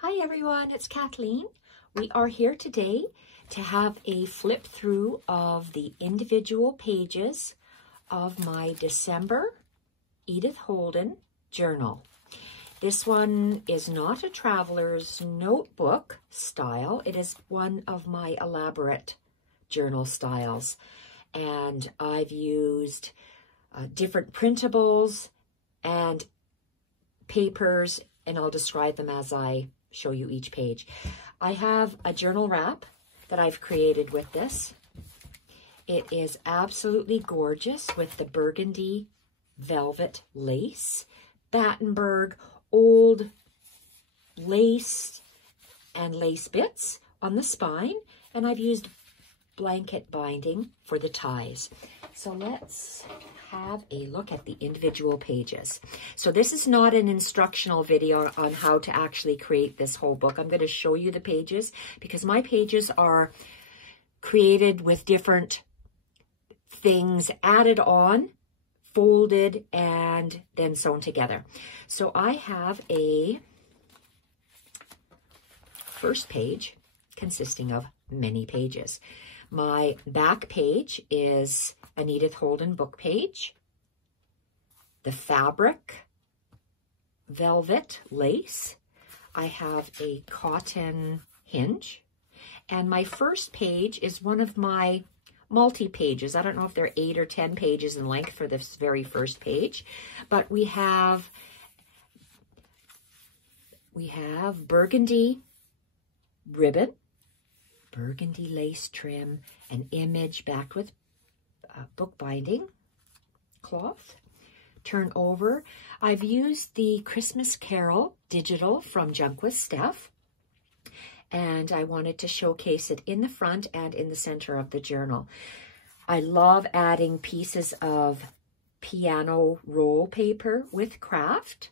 Hi everyone, it's Kathleen. We are here today to have a flip through of the individual pages of my December Edith Holden journal. This one is not a traveler's notebook style. It is one of my elaborate journal styles. And I've used different printables and papers, and I'll describe them as I show you each page. I have a journal wrap that I've created with this. It is absolutely gorgeous with the burgundy velvet lace, Battenberg, old lace and lace bits on the spine, and I've used blanket binding for the ties. So let's have a look at the individual pages. So this is not an instructional video on how to actually create this whole book. I'm going to show you the pages because my pages are created with different things added on, folded, and then sewn together. So I have a first page consisting of many pages. My back page is an Edith Holden book page. The fabric, velvet lace. I have a cotton hinge. And my first page is one of my multi-pages. I don't know if they're 8 or 10 pages in length for this very first page, but we have burgundy ribbon, burgundy lace trim, an image backed with book binding cloth. Turn over. I've used the Christmas Carol digital from Junk With Steph, and I wanted to showcase it in the front and in the center of the journal. I love adding pieces of piano roll paper with craft,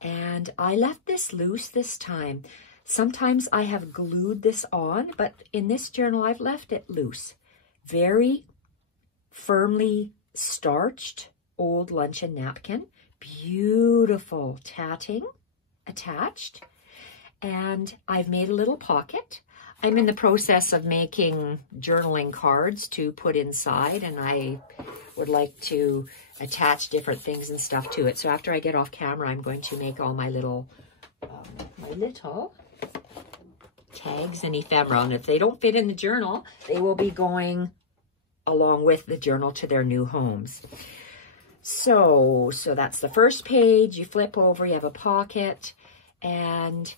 and I left this loose this time. Sometimes I have glued this on, but in this journal I've left it loose. Very firmly starched old luncheon napkin, beautiful tatting attached, and I've made a little pocket. I'm in the process of making journaling cards to put inside, and I would like to attach different things and stuff to it. So after I get off camera, I'm going to make all my little tags and ephemera, and if they don't fit in the journal, they will be going along with the journal to their new homes. So that's the first page. You flip over, you have a pocket and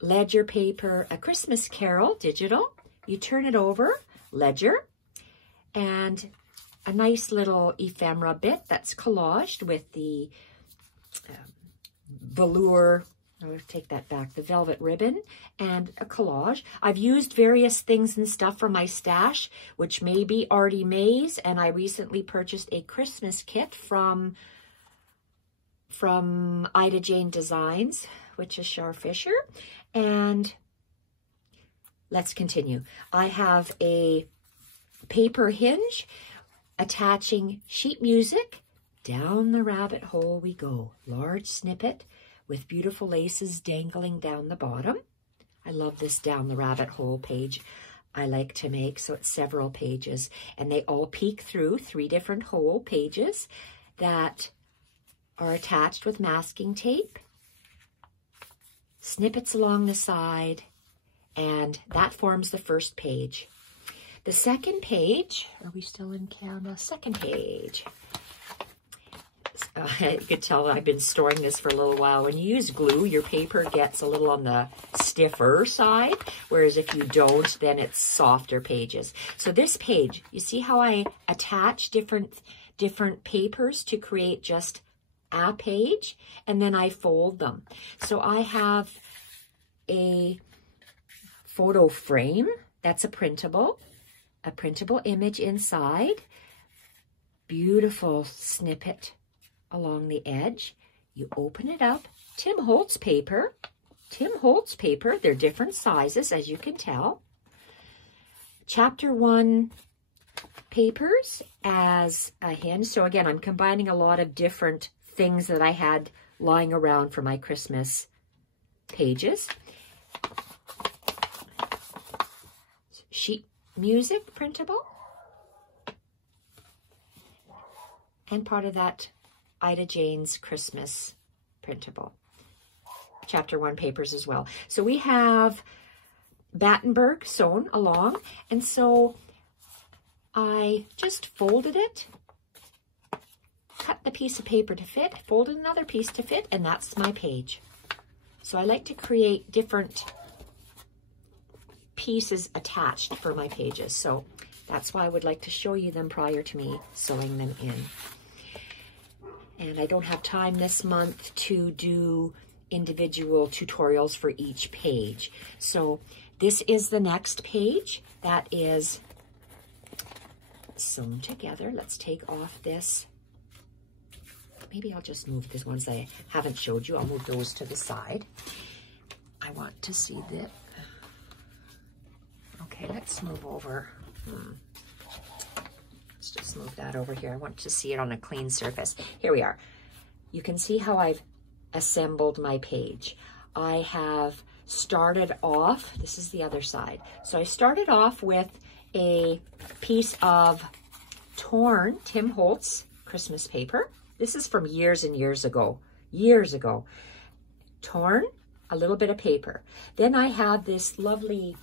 ledger paper, a Christmas Carol digital. You turn it over, ledger, and a nice little ephemera bit that's collaged with the velour, I'll take that back, the velvet ribbon and a collage. I've used various things and stuff from my stash, which may be Artie Mae's, and I recently purchased a Christmas kit from Ida Jane Designs, which is Shar Fisher. And let's continue. I have a paper hinge attaching sheet music. Down the rabbit hole we go. Large snippet with beautiful laces dangling down the bottom. I love this down the rabbit hole page I like to make, so it's several pages, and they all peek through 3 different whole pages that are attached with masking tape, snippets along the side, and that forms the first page. The second page, are we still in camera? Second page. You could tell I've been storing this for a little while. When you use glue, your paper gets a little on the stiffer side, whereas if you don't, then it's softer pages. So this page, you see how I attach different papers to create just a page, and then I fold them. So I have a photo frame, that's a printable image inside, beautiful snippet along the edge. You open it up, Tim Holtz paper, they're different sizes as you can tell. Chapter 1 papers as a hinge. So again, I'm combining a lot of different things that I had lying around for my Christmas pages. Sheet music printable. And part of that Ida Jane's Christmas printable. Chapter 1 papers as well. So we have Battenberg sewn along, and so I just folded it, cut the piece of paper to fit, folded another piece to fit, and that's my page. So I like to create different pieces attached for my pages. So that's why I would like to show you them prior to me sewing them in. And I don't have time this month to do individual tutorials for each page. So this is the next page that is sewn together. Let's take off this. Maybe I'll just move the ones I haven't showed you. I'll move those to the side. I want to see that. Okay, let's move over. Let's just move that over here. I want to see it on a clean surface. Here we are. You can see how I've assembled my page. I have started off, this is the other side. So I started off with a piece of torn Tim Holtz Christmas paper. This is from years and years ago. Torn, a little bit of paper. Then I have this lovely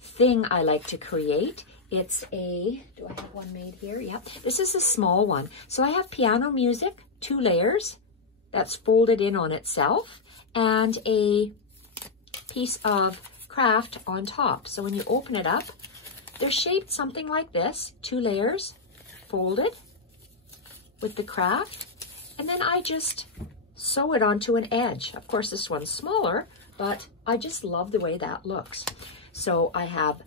thing I like to create. It's a, do I have one made here? Yep. This is a small one. So I have piano music, 2 layers that's folded in on itself, and a piece of craft on top. So when you open it up, they're shaped something like this, 2 layers folded with the craft, and then I just sew it onto an edge. Of course, this one's smaller, but I just love the way that looks. So I have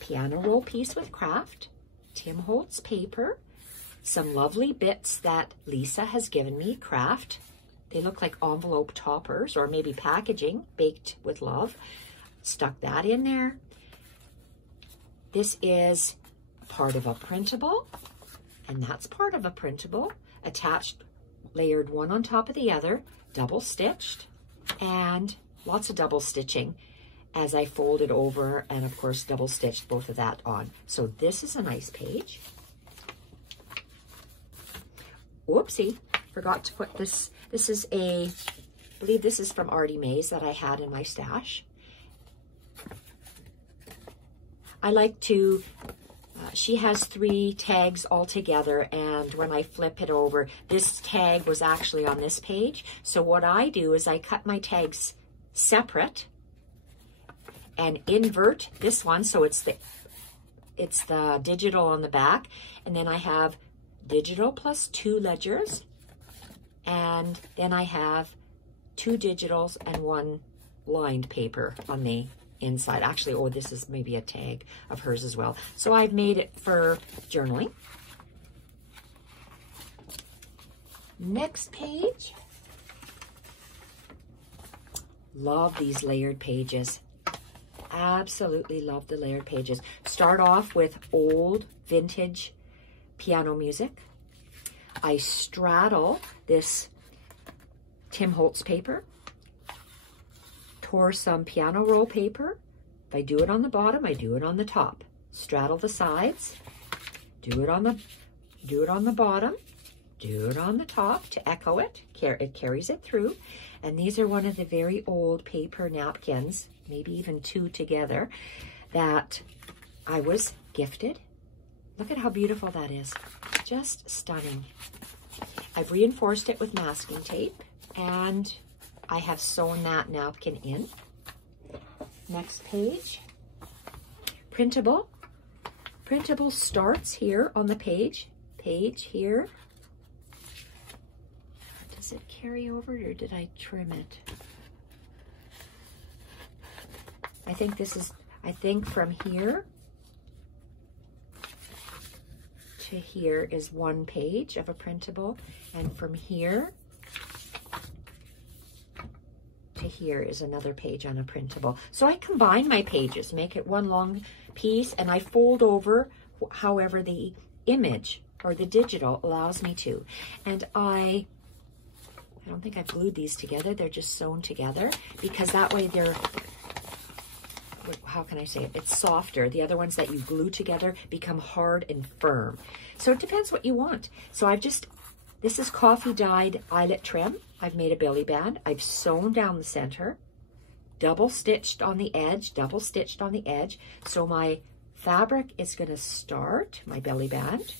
piano roll piece with craft, Tim Holtz paper, some lovely bits that Lisa has given me, craft. They look like envelope toppers or maybe packaging, baked with love. Stuck that in there. This is part of a printable, and that's part of a printable, attached, layered one on top of the other, double stitched, and lots of double stitching as I fold it over, and of course double stitched both of that on. So this is a nice page. Whoopsie, forgot to put this. This is I believe this is from Artie Mays that I had in my stash. I like to, she has 3 tags all together, and when I flip it over, this tag was actually on this page. So what I do is I cut my tags separate and invert this one, so it's the digital on the back, and then I have digital plus 2 ledgers, and then I have 2 digitals and 1 lined paper on the inside. Actually, oh, this is maybe a tag of hers as well. So I've made it for journaling. Next page. Love these layered pages. Absolutely love the layered pages. Start off with old vintage piano music. I straddle this Tim Holtz paper, tore some piano roll paper. If I do it on the bottom, I do it on the top. Straddle the sides, do it on the bottom, do it on the top to echo it. It carries it through. And these are one of the very old paper napkins, maybe even 2 together, that I was gifted. Look at how beautiful that is. Just stunning. I've reinforced it with masking tape, and I have sewn that napkin in. Next page. Printable. Printable starts here on the page. Page here. Does it carry over, or did I trim it? I think from here to here is 1 page of a printable, and from here to here is another page on a printable. So I combine my pages, make it 1 long piece, and I fold over however the image or the digital allows me to. And I I don't think I've glued these together. They're just sewn together because that way they're, how can I say it? It's softer. The other ones that you glue together become hard and firm. So it depends what you want. So this is coffee dyed eyelet trim. I've made a belly band. I've sewn down the center, double stitched on the edge, double stitched on the edge. So my fabric is going to start my belly band,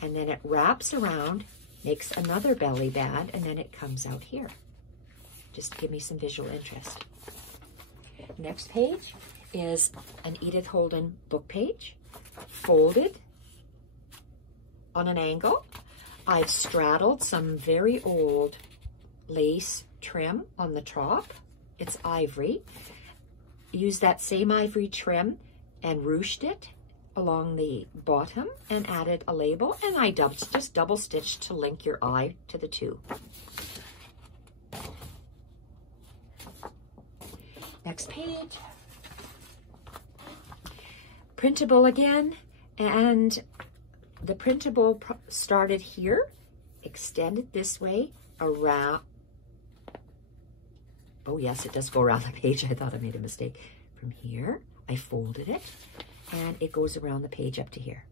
and then it wraps around, makes another belly band, and then it comes out here. Just to give me some visual interest. Next page is an Edith Holden book page, folded on an angle. I've straddled some very old lace trim on the top. It's ivory. Used that same ivory trim and ruched it along the bottom and added a label, and I just double stitched to link your eye to the two. Next page. Printable again, and the printable started here, extended this way around. Oh yes, it does go around the page. I thought I made a mistake. From here, I folded it, and it goes around the page up to here.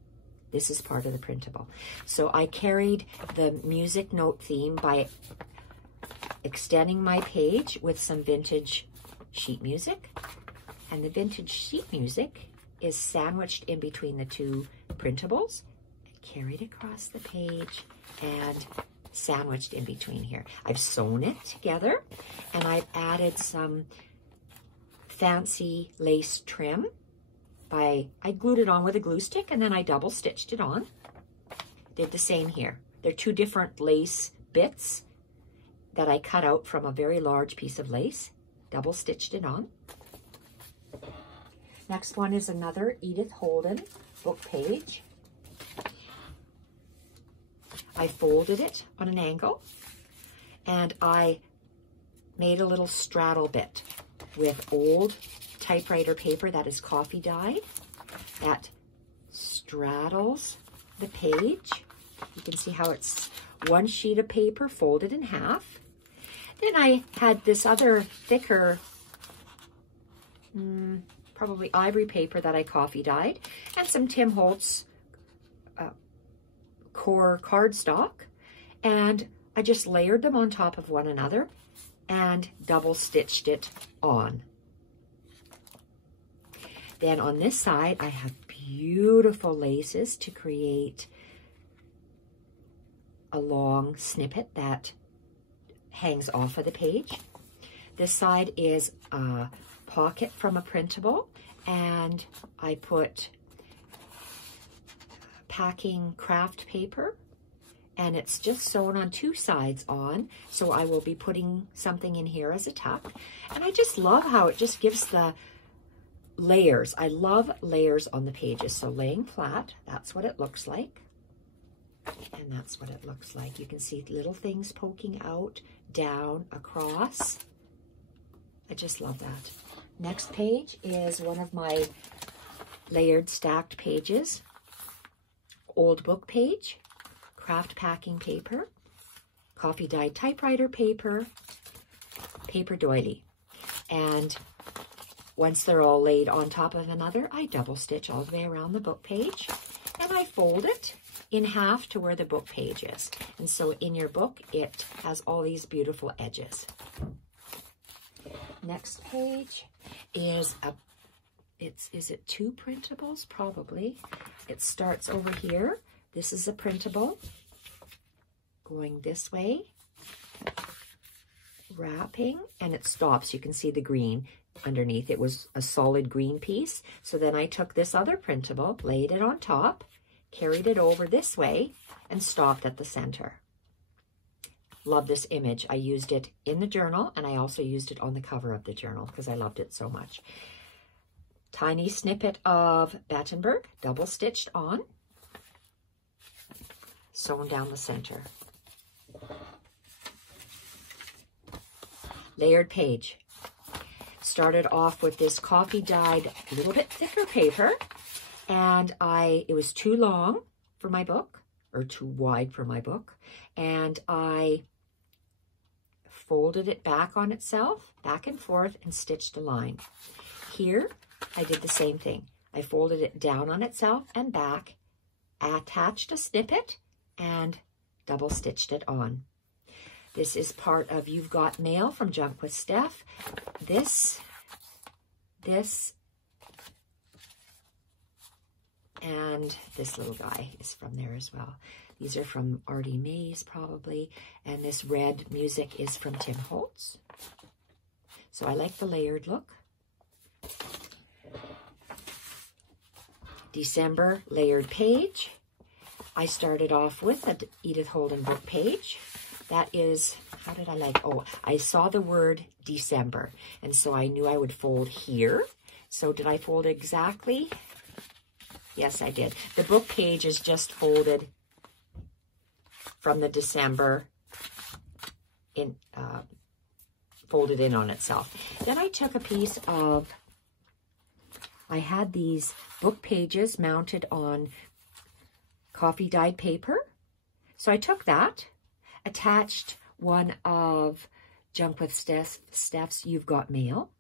This is part of the printable. So I carried the music note theme by extending my page with some vintage sheet music, and the vintage sheet music is sandwiched in between the two printables, carried across the page, and sandwiched in between here. I've sewn it together, and I've added some fancy lace trim I glued it on with a glue stick, and then I double stitched it on. Did the same here. They're two different lace bits that I cut out from a very large piece of lace. Double stitched it on. Next one is another Edith Holden book page. I folded it on an angle, and I made a little straddle bit with old typewriter paper that is coffee dyed that straddles the page. You can see how it's one sheet of paper folded in half. Then I had this other thicker, probably ivory paper that I coffee dyed, and some Tim Holtz core cardstock, and I just layered them on top of one another and double stitched it on. Then on this side, I have beautiful laces to create a long snippet that hangs off of the page. This side is a pocket from a printable, and I put packing craft paper, and it's just sewn on two sides on, so I will be putting something in here as a tuck. And I just love how it just gives the layers. I love layers on the pages. So laying flat, that's what it looks like. And that's what it looks like. You can see little things poking out, down, across. I just love that. Next page is one of my layered stacked pages. Old book page, craft packing paper, coffee dyed typewriter paper, paper doily. And once they're all laid on top of another, I double stitch all the way around the book page, and I fold it in half to where the book page is. And so in your book, it has all these beautiful edges. Next page is is it two printables? Probably. It starts over here. This is a printable going this way, wrapping, and it stops. You can see the green underneath. It was a solid green piece. So then I took this other printable, laid it on top, carried it over this way, and stopped at the center. Love this image. I used it in the journal, and I also used it on the cover of the journal because I loved it so much. Tiny snippet of Battenberg, double stitched on, sewn down the center. Layered page. Started off with this coffee dyed, a little bit thicker paper, and it was too long for my book, or too wide for my book, and I folded it back on itself, back and forth, and stitched a line. Here, I did the same thing. I folded it down on itself and back, attached a snippet, and double stitched it on. This is part of You've Got Mail from Junk with Steph. This, and this little guy is from there as well. These are from Artie Mays probably, and this red music is from Tim Holtz. So I like the layered look. December layered page. I started off with the Edith Holden book page. That is, how did I like, oh, I saw the word December, and so I knew I would fold here. So did I fold exactly? Yes, I did. The book page is just folded from the December in, folded in on itself. Then I took a piece of, I had these book pages mounted on coffee dyed paper. So I took that, attached one of Junk with Steph's You've Got Mail,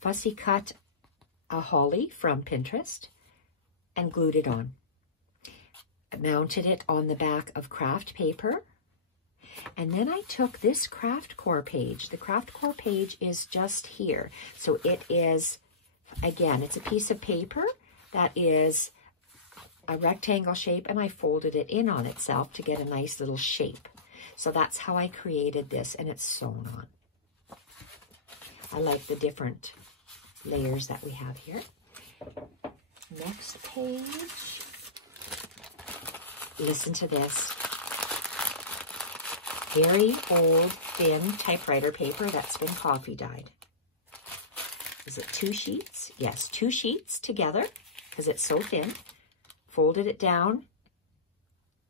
fussy cut a holly from Pinterest, and glued it on. I mounted it on the back of craft paper. And then I took this craft core page. The craft core page is just here. So it is, again, it's a piece of paper that is a rectangle shape, and I folded it in on itself to get a nice little shape. So that's how I created this, and it's sewn on. I like the different layers that we have here. Next page. Listen to this. Very old, thin typewriter paper that's been coffee dyed. Is it 2 sheets? Yes, 2 sheets together because it's so thin. Folded it down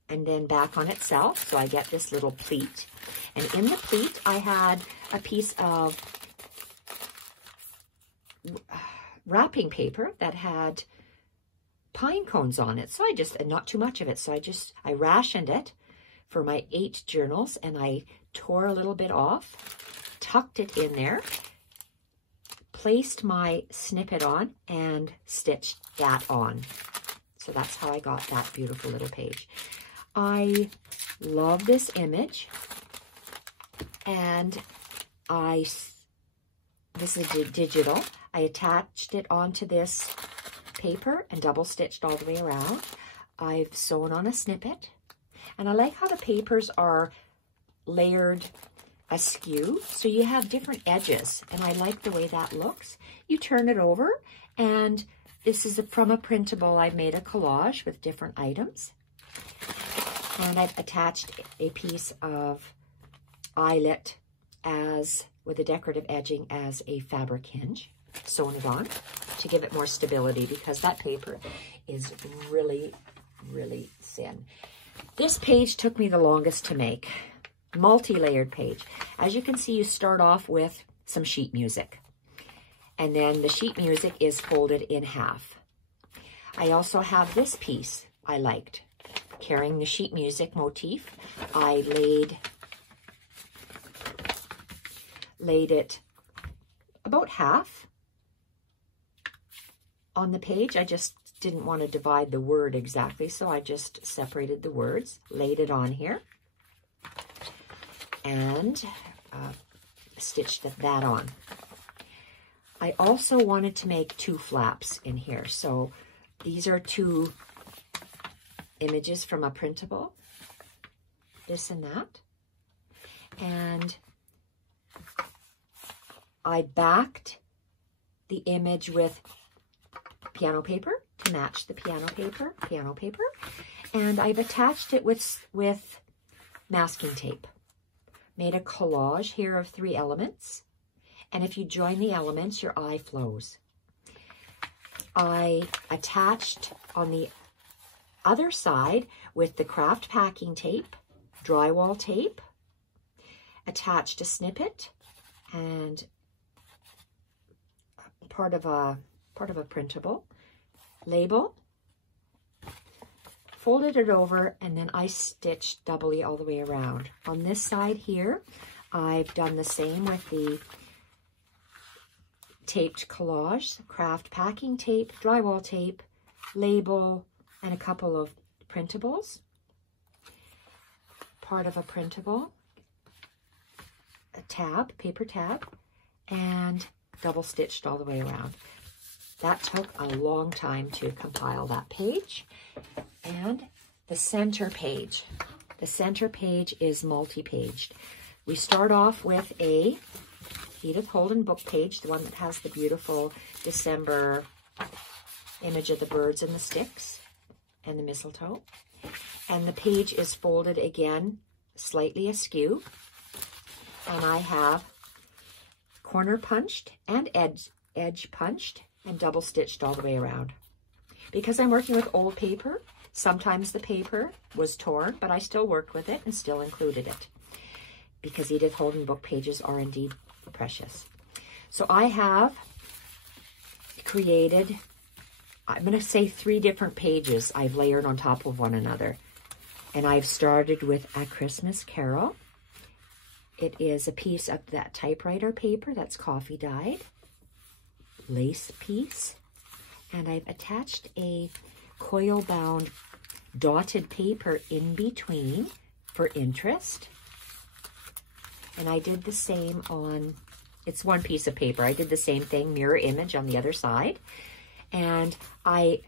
and then back on itself. So I get this little pleat. And in the pleat, I had a piece of wrapping paper that had pine cones on it. So I just, and not too much of it. So I rationed it for my 8 journals, and I tore a little bit off, tucked it in there, placed my snippet on, and stitched that on. So that's how I got that beautiful little page. I love this image, and this is digital. I attached it onto this paper and double stitched all the way around. I've sewn on a snippet, and I like how the papers are layered askew, so you have different edges, and I like the way that looks. You turn it over, and this is from a printable. I've made a collage with different items, and I've attached a piece of eyelet with a decorative edging as a fabric hinge, sewn it on to give it more stability because that paper is really, really thin. This page took me the longest to make. Multi-layered page. As you can see, you start off with some sheet music, and then the sheet music is folded in half. I also have this piece I liked. Carrying the sheet music motif, I laid it about half on the page. I just didn't want to divide the word exactly, so I just separated the words, laid it on here, and stitched that on. I also wanted to make 2 flaps in here, so these are 2 images from a printable, this and that, and I backed the image with piano paper to match the piano paper, and I've attached it with masking tape. Made a collage here of 3 elements, and if you join the elements, your eye flows. I attached on the other side with the craft packing tape, drywall tape, attached a snippet and part of a printable label, folded it over, and then I stitched doubly all the way around. On this side here, I've done the same with the taped collage, craft packing tape, drywall tape, label, and a couple of printables. Part of a printable, a tab, paper tab, and double stitched all the way around. That took a long time to compile that page. And the center page. The center page is multi-paged. We start off with a Edith Holden book page, the one that has the beautiful December image of the birds and the sticks and the mistletoe. And the page is folded again, slightly askew. And I have corner punched and edge punched and double stitched all the way around. Because I'm working with old paper, sometimes the paper was torn, but I still worked with it and still included it. Because Edith Holden book pages are indeed precious. So I have created, I'm going to say 3 different pages I've layered on top of one another. And I've started with A Christmas Carol. It is a piece of that typewriter paper that's coffee dyed, lace piece, and I've attached a coil bound dotted paper in between for interest. And I did the same on, it's one piece of paper. I did the same thing, mirror image on the other side. And I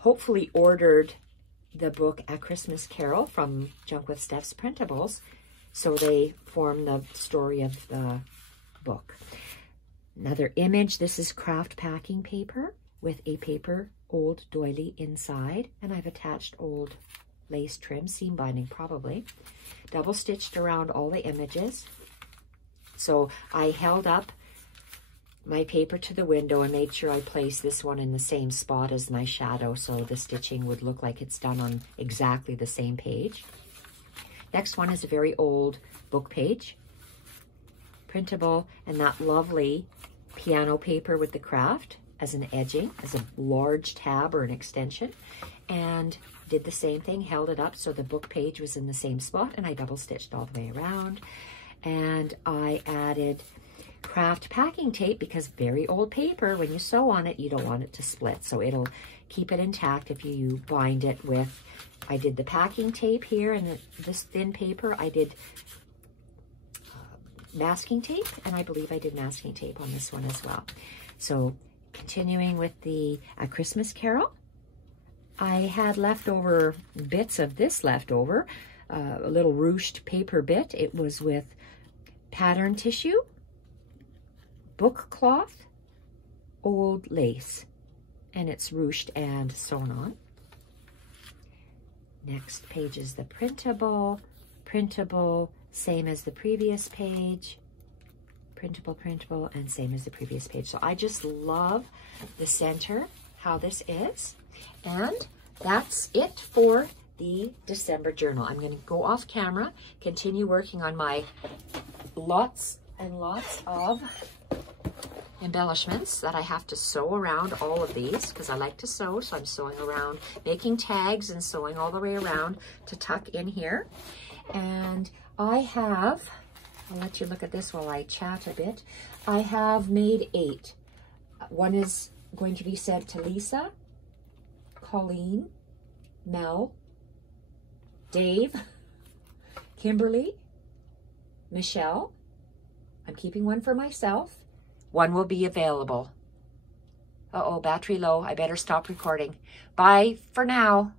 hopefully ordered the book A Christmas Carol from Junk With Steph's printables, so they form the story of the book. Another image, this is craft packing paper with a paper old doily inside, and I've attached old lace trim, seam binding probably, double stitched around all the images. So I held up my paper to the window and made sure I placed this one in the same spot as my shadow so the stitching would look like it's done on exactly the same page. Next one is a very old book page, printable, and that lovely piano paper with the craft as an edging, as a large tab or an extension, and did the same thing, held it up so the book page was in the same spot, and I double stitched all the way around. And I added craft packing tape because very old paper, when you sew on it, you don't want it to split. So it'll keep it intact if you bind it with, I did the packing tape here, and this thin paper, I did masking tape, and I believe I did masking tape on this one as well. So continuing with the A Christmas Carol, I had leftover bits of this leftover, a little ruched paper bit. It was with pattern tissue, book cloth, old lace, and it's ruched and sewn on. Next page is the printable, same as the previous page, printable, and same as the previous page. So I just love the center, how this is. And that's it for the December journal. I'm going to go off camera, continue working on my lots and lots of embellishments that I have to sew around all of these because I like to sew, so I'm sewing around, making tags and sewing all the way around to tuck in here. And I have, I'll let you look at this while I chat a bit. I have made 8. One is going to be sent to Lisa, Colleen, Mel, Dave, Kimberly, Michelle. I'm keeping one for myself. One will be available. Uh-oh, battery low. I better stop recording. Bye for now.